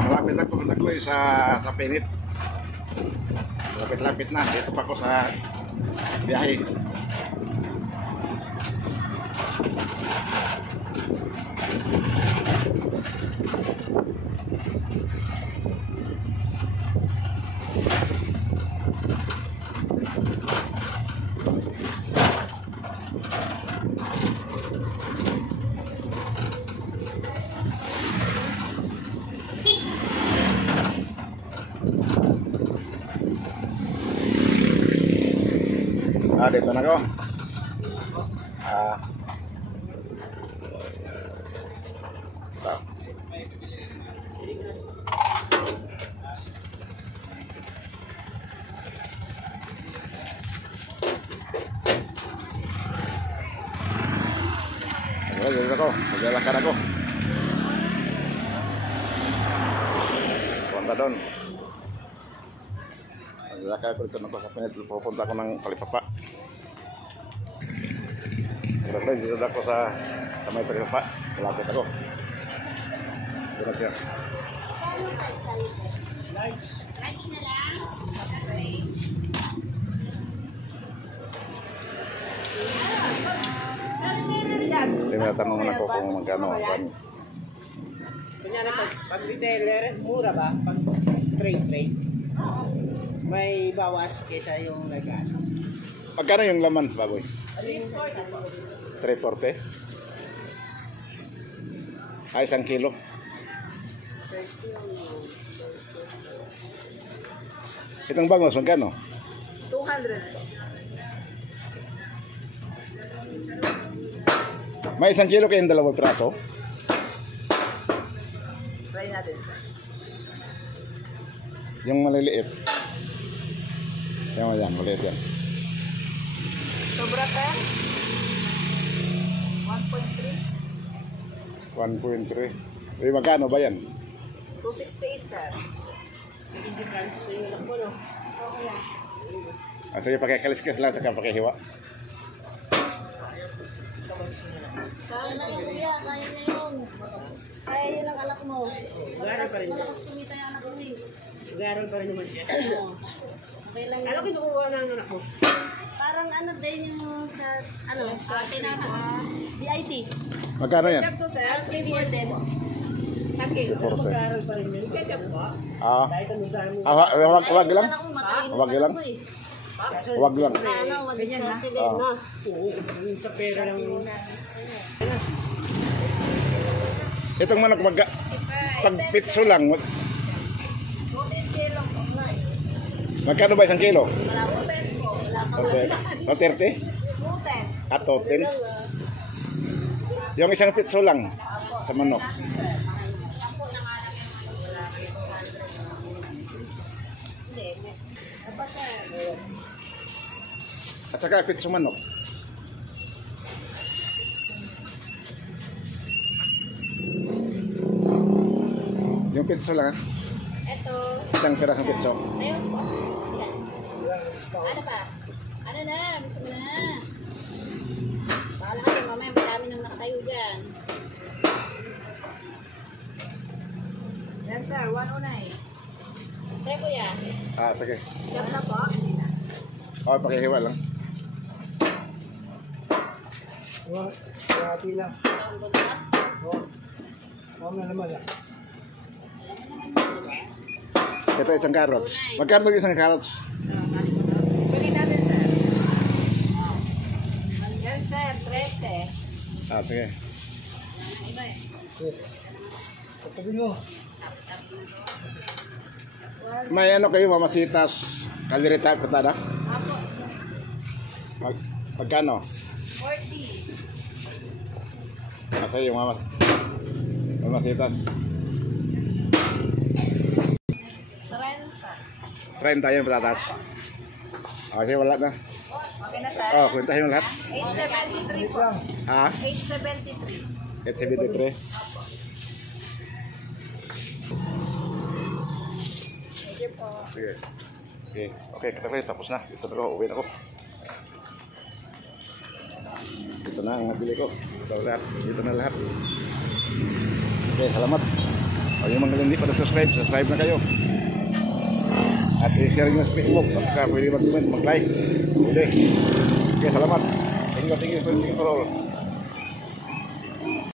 malapit na ako sa Pinit. Lapit-lapit na. Dito pa ako sa biyahe. Dito na ako. Dito ako. Maglalakad ako. Punta doon. Maglalakad ako dito na sa Pinit. Pupunta ako ng Talipapa. Dito na ako sa may Talipapa. Malapit ako. Dito siya. Tinatanong ako kung magkano ang kunyari pag retailer, mura ba? Pag trade, may bawas kaysa yung nagano. Magkano yung laman, baboy? 340? Ay, 1 kilo. Itong bangos, magkano? 200. May 1 kilo kayong 2 praso? Try natin. Yung maliliit. Yan, maliit yan. Sobra pa? 1.3. 1.3. Eh, magkano ba yan? 268, sir. Hindi francis sa yung anak mo, no? Okay lang. Sige, pakikalis-kis lang saka pakihiwa. Kaya na yun, kuya. Kaya na yun. Kaya yun ang anak mo. Garal pa rin. Malakas kumita yung anak mo eh. Garal pa rin naman siya. Okay lang Ano yun. kinukuha ng anak mo? Parang ano din yung sa, sa BIT. Magkano yan? Check to, sir. Premier din. Sakit. Pero 240. mag-aaral pa rin yun. Check po. Ah, Dahil kung saan mo. wag lang. Anak mo, matalino Wag ka lang. mo eh. Wag lang. Ano, madiskarte din na. Oo, sa pera lang. Itong manok pag pitso lang. Magkano ba 1 kilo? Wala ko peso. Wala ka Okay. O 30? At 10? Yung isang pitso lang sa manok. At saka pitso manok. Yung pitso lang. Ito. Isang pirasong pitso. Ayun po. Yan. Ano pa? Ano na? Gusto mo na? Bahala ka mamaya. Madami nang nakatayo dyan. Yan sir, 109. Try ko yan. Sige. Jab na po. O, pakihiwa lang. Hati lang. Ang buntot. Oo na naman yan. Ito isang carrots. Magkano yung isang carrots? Bili natin sir. Yan sir, 13. Sige. Pagtabi mo. May ano kayo, mamasitas, kalirita, katada? Apo. Magkano? 40. Kasi yung mamasitas. 30 yung patatas. Kasi wala na. Okay na sir. Oh, kwentahin mo lahat. 873 po. Ha? 873. 873. Thank you po. Sige. Okay. Okay, katabi, tapos na. Dito na ako, uwi na ako. Dito na ang nabili ko. Dito na lahat. Okay, salamat. O yung mga hindi pa na-subscribe, subscribe na kayo. At i-share nyo sa Facebook. Basta pwede mag-comment, mag-like. Pwede. Okay, salamat. Thank you for all.